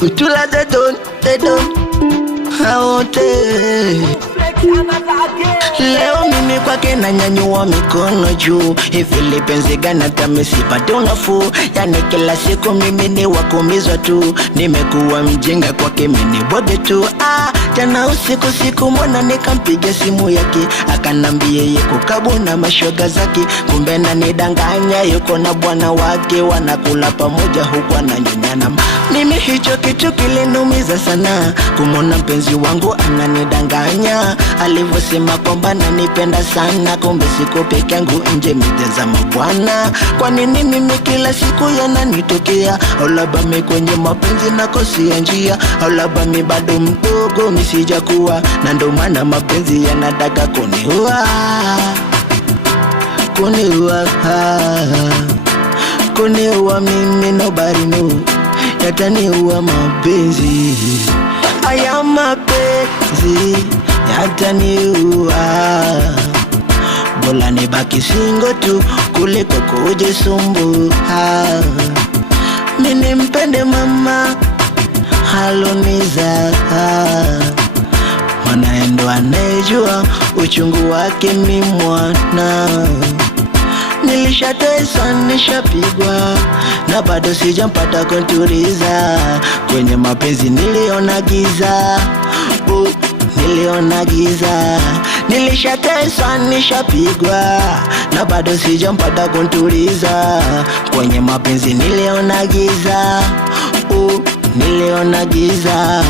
Utula they don't haote. Leo mimi kwake nanyanyua mikono juu. Hivi lipenzi gani hata mimi sipate unafuu? Yani kila siku mimi ni wakumizwa tu. Nimekuwa mjinga kwake mimi bwage tu. Jana usiku mwana nikampiga simu yake, akanambia yuko kabu na mashoga zake. Kumbe ananidanganya yuko na bwana wake, wanakula pamoja huku ananyonyana. Mimi hicho kitu kilinumiza sana, kumwona mpenzi wangu ananidanganya. Alivyosema kwamba ananipenda sana, kumbe siko peke yangu nje mijeza mabwana. Kwa nini mimi kila siku yananitokea? Au labda mimi kwenye mapenzi nakosia njia? Au labda mimi bado mdogo misijakuwa, na ndo maana mapenzi yanataka kuniua. Kuniua mimi nobody know, yataniua mapenzi. Haya mapenzi yataniua. Bora nibaki single tu kuliko kujisumbua. Mimi nimpende mama haloniza, mwanaendo anejua uchungu wake mi mwana. Nilishateswa nishapigwa na bado sijampata kunturiza. Kwenye mapenzi niliona giza, niliona giza. Nilishateswa nishapigwa na bado sijampata kunturiza. Kwenye mapenzi niliona giza, niliona giza.